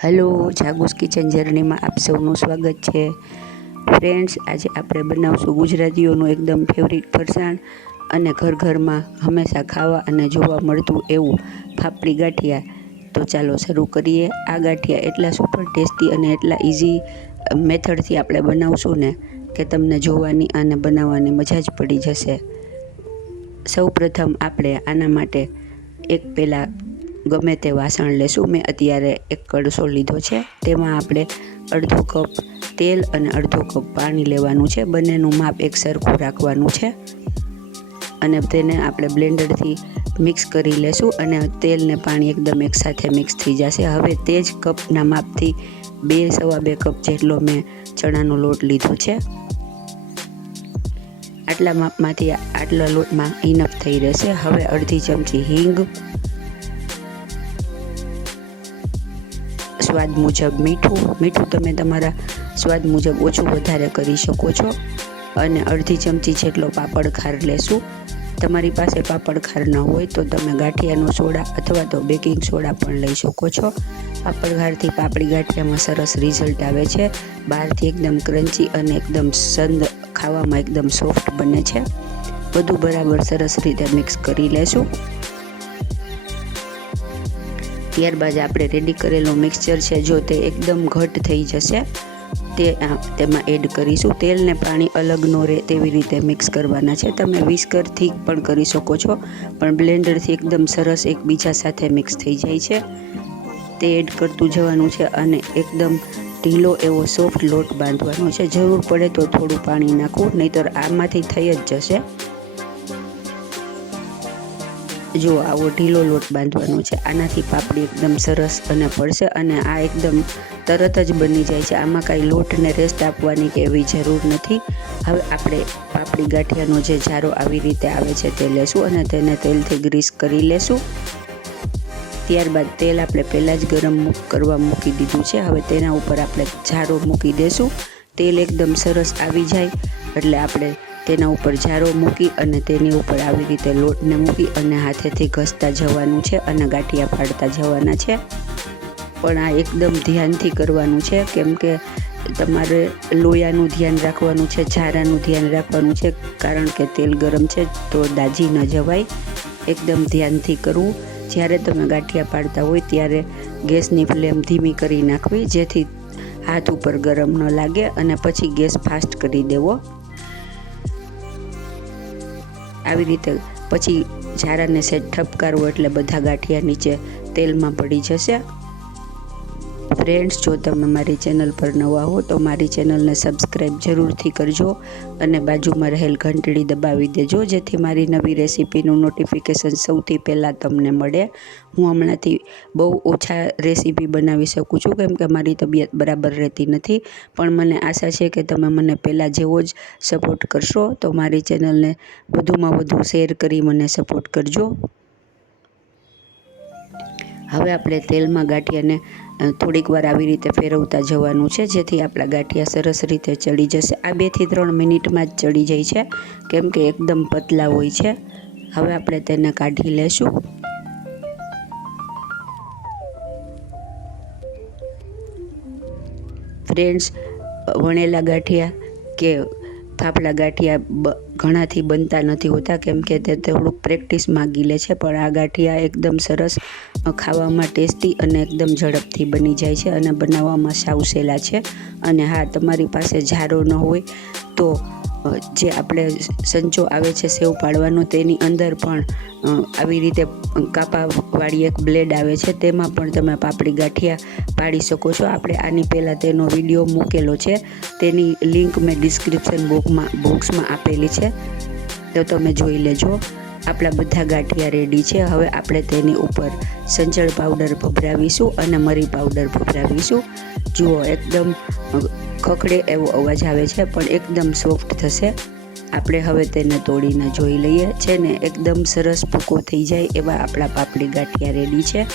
Hello, જાગુસ kitchen જર્નીમાં આપ સૌનું સ્વાગત છે. ફ્રેન્ડ્સ, આજે આપણે બનાવશું ગુજરાતીઓનું એકદમ ફેવરિટ ફરસાણ અને ઘરમાં હંમેશા ખાવા અને જોવા મળતું એવું ફાફડી ગાંઠિયા. તો ચાલો શરૂ કરીએ. આ ગાંઠિયા એટલા સુપર ટેસ્ટી અને એટલા ઇઝી મેથડથી આપણે બનાવશું ને કે તમને જોવાની અને બનાવવાની મજા જ પડી જશે. સૌ પ્રથમ આપણે આના માટે એક પહેલાં ગમે તે વાસણ લેશું. મેં અત્યારે એક કળશો લીધો છે. તેમાં આપણે અડધો કપ તેલ અને અડધો કપ પાણી લેવાનું છે. બંનેનું માપ એક સરખું રાખવાનું છે અને તેને આપણે બ્લેન્ડરથી મિક્સ કરી લેશું અને તેલ ને પાણી એકદમ એકસાથે મિક્સ થઈ જશે. હવે તે જ કપના માપથી 2-2.5 કપ જેટલો મેં ચણાનો લોટ લીધો છે. આટલા માપમાંથી આટલા લોટમાં ઇનફ થઈ રહેશે. હવે અડધી ચમચી હિંગ, સ્વાદ મુજબ મીઠું તમે તમારા સ્વાદ મુજબ ઓછું વધારે કરી શકો છો અને અડધી ચમચી જેટલો પાપડ ખાર લેશું. તમારી પાસે પાપડ ખાર ન હોય તો તમે ગાંઠિયાનો સોડા અથવા તો બેકિંગ સોડા પણ લઈ શકો છો. પાપડ ખારથી પાપડી ગાંઠિયામાં સરસ રિઝલ્ટ આવે છે. બહારથી એકદમ ક્રન્ચી અને એકદમ ખાવામાં એકદમ સોફ્ટ બને છે. બધું બરાબર સરસ રીતે મિક્સ કરી લેશું. ત્યારબાદ આપણે રેડી કરેલું મિક્સચર છે, જો તે એકદમ ઘટ થઈ જશે તેમાં એડ કરીશું. તેલને પાણી અલગ ન રહે તેવી રીતે મિક્સ કરવાના છે. તમે વિસ્કરથી પણ કરી શકો છો, પણ બ્લેન્ડરથી એકદમ સરસ એકબીજા સાથે મિક્સ થઈ જાય છે. તે એડ કરતું જવાનું છે અને એકદમ ઢીલો એવો સોફ્ટ લોટ બાંધવાનો છે. જરૂર પડે તો થોડું પાણી નાખવું, નહીંતર આમાંથી થઈ જ જશે. જો આવો ઢીલો લોટ બાંધવાનો છે. આનાથી પાપડી એકદમ સરસ અને પડશે અને આ એકદમ તરત જ બની જાય છે. આમાં કાંઈ લોટને રેસ્ટ આપવાની કે એવી જરૂર નથી. હવે આપણે પાપડી ગાંઠિયાનો જે જારો આવી રીતે આવે છે તે લેશું અને તેને તેલથી ગ્રીસ કરી લેશું. ત્યારબાદ તેલ આપણે પહેલાં જ ગરમ કરવા મૂકી દીધું છે. હવે તેના ઉપર આપણે જારો મૂકી દેશું. તેલ એકદમ સરસ આવી જાય એટલે આપણે તેના ઉપર જારો મૂકી અને તેની ઉપર આવી રીતે લોટને મૂકી અને હાથેથી ઘસતા જવાનું છે અને ગાંઠિયા પાડતા જવાના છે. પણ આ એકદમ ધ્યાનથી કરવાનું છે, કેમ કે તમારે લોયાનું ધ્યાન રાખવાનું છે, જારાનું ધ્યાન રાખવાનું છે, કારણ કે તેલ ગરમ છે તો દાજી ન જવાય. એકદમ ધ્યાનથી કરવું. જ્યારે તમે ગાંઠિયા પાડતા હોય ત્યારે ગેસની ફ્લેમ ધીમી કરી નાખવી, જેથી હાથ ઉપર ગરમ ન લાગે અને પછી ગેસ ફાસ્ટ કરી દેવો. આવી રીતે પછી જારાને સેજ ઠપકારવો એટલે બધા ગાંઠિયા નીચે તેલમાં પડી જશે. ફ્રેન્ડ્સ, જો તમે મારી ચેનલ પર નવા હો તો મારી ચેનલને સબસ્ક્રાઈબ જરૂરથી કરજો અને બાજુમાં રહેલ ઘંટડી દબાવી દેજો, જેથી મારી નવી રેસીપીનું નોટિફિકેશન સૌથી પહેલાં તમને મળે. હું હમણાંથી બહુ ઓછા રેસીપી બનાવી શકું છું, કેમ કે મારી તબિયત બરાબર રહેતી નથી. પણ મને આશા છે કે તમે મને પહેલાં જેવો જ સપોર્ટ કરશો, તો મારી ચેનલને વધુમાં વધુ શેર કરી મને સપોર્ટ કરજો. હવે આપણે તેલમાં ગાંઠિયાને થોડીક વાર આવી રીતે ફેરવતા જવાનું છે, જેથી આપણા ગાંઠિયા સરસ રીતે ચડી જશે. આ 2 થી 3 મિનિટમાં જ ચડી જાય છે, કેમ કે એકદમ પતલા હોય છે. હવે આપણે તેને કાઢી લેશું. ફ્રેન્ડ્સ, વણેલા ગાંઠિયા કે ફાફડા ગાંઠિયા ઘણાથી બનતા નથી હોતા, કેમ કે તે થોડુંક પ્રેક્ટિસ માગી લે છે. પણ આ ગાંઠિયા એકદમ સરસ, ખાવામાં ટેસ્ટી અને એકદમ ઝડપથી બની જાય છે અને બનાવવામાં સાવ સહેલા છે. અને હા, તમારી પાસે જારો ન હોય તો જે આપણે સંચો આવે છે સેવ પાડવાનો, તેની અંદર પણ આવી રીતે કાપાવાળી એક બ્લેડ આવે છે, તેમાં પણ તમે પાપડી ગાંઠિયા પાડી શકો છો. આપણે આની પહેલાં તેનો વિડીયો મૂકેલો છે, તેની લિંક મેં ડિસ્ક્રિપ્શન બોક્સમાં આપેલી છે, તો તમે જોઈ લેજો. આપણા બધા ગાંઠિયા રેડી છે. હવે આપણે તેની ઉપર સંચળ પાવડર ભભરાવીશું અને મરી પાવડર ભભરાવીશું. જુઓ, એકદમ ખખડે એવો અવાજ આવે છે, પણ એકદમ સોફ્ટ થશે. આપણે હવે તેને તોડીને જોઈ લઈએ છે ને, એકદમ સરસ ભૂકો થઈ જાય એવા આપણા પાપડી ગાંઠિયા રેડી છે.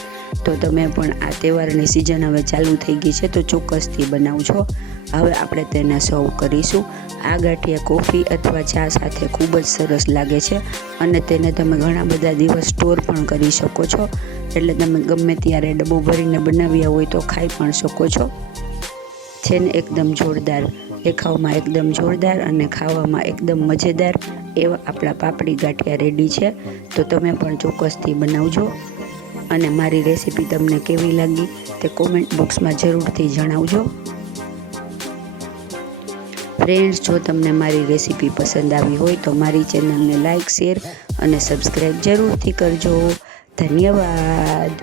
તો તમે પણ આ તહેવારની સિઝન હવે ચાલુ થઈ ગઈ છે તો ચોક્કસથી બનાવજો. હવે આપણે તેને સર્વ કરીશું. આ ગાંઠિયા કોફી અથવા ચા સાથે ખૂબ જ સરસ લાગે છે અને તેને તમે ઘણા બધા દિવસ સ્ટોર પણ કરી શકો છો. એટલે તમે ગમે ત્યારે ડબ્બો ભરીને બનાવ્યા હોય તો ખાઈ પણ શકો છો. છે ને એકદમ જોરદાર, દેખાવમાં એકદમ જોરદાર અને ખાવામાં એકદમ મજેદાર એવા આપણા પાપડી ગાંઠિયા રેડી છે. તો તમે પણ ચોક્કસથી બનાવજો અને મારી રેસીપી તમને કેવી લાગી તે કોમેન્ટ બોક્સમાં જરૂરથી જણાવજો. ફ્રેન્ડ્સ, જો તમને મારી રેસીપી પસંદ આવી હોય તો મારી ચેનલને લાઇક, શેર અને સબસ્ક્રાઈબ જરૂરથી કરજો. ધન્યવાદ.